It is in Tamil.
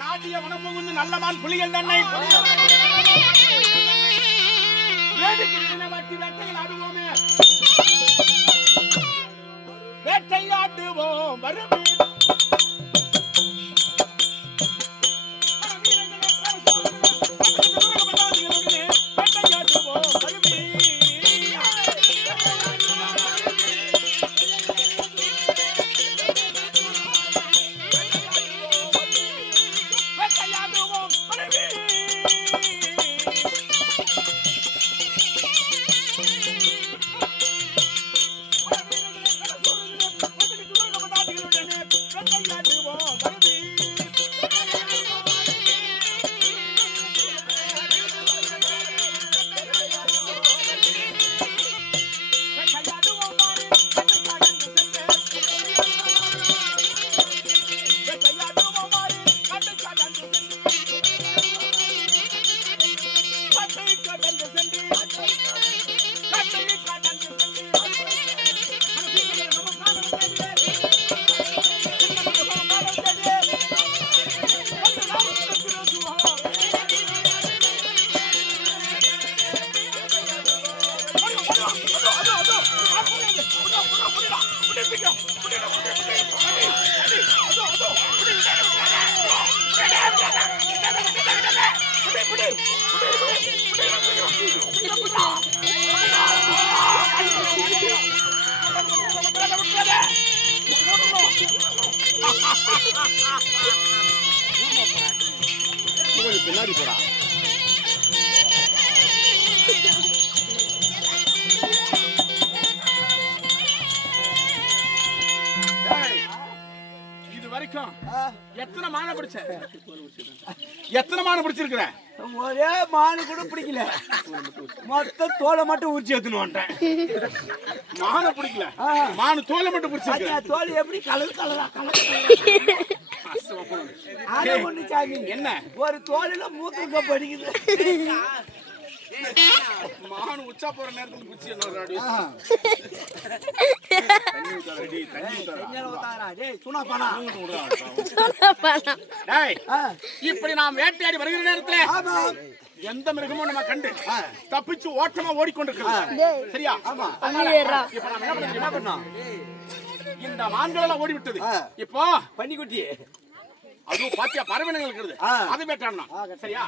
நாட்டிய உணவு நல்லமான் புலிகள் தன்னை வேட்டையில் ஆடுவோமே, வேட்டையாடுவோம் வருமே. பின்னாடி போடா. இது வரைக்கும் எத்தனை மான பிடிச்ச? எத்தனை மான பிடிச்சிருக்கிற? ஒரே மானு கூட பிடிக்கல, மொத்த தோலை மட்டும் உரிச்சு எடுத்துன்னு வந்துட்டேன். மான பிடிக்கல, மானு தோலை மட்டும் பிடிச்சிருக்க. தோல் எப்படி கலர் கலரா என்ன ஒரு தோலில மூத்த படிக்குது. மானு உச்சா போற நேரத்துல குச்சி இப்படி நாம் வேட்டையாடி வருகிற நேரத்துல எந்த மிருகமும் நம்ம கண்டு தப்பிச்சு ஓட்டமா ஓடிக்கொண்டிருக்கிறோம். சரியா? இப்ப நாம என்ன பண்ணோம்? இந்த மான்கள் எல்லாம் ஓடிவிட்டது. இப்போ பன்னிக்குட்டி அதுவும் பாத்தியா பறவைகள் இருக்கிறது, அது வேட்டாடணும். சரியா?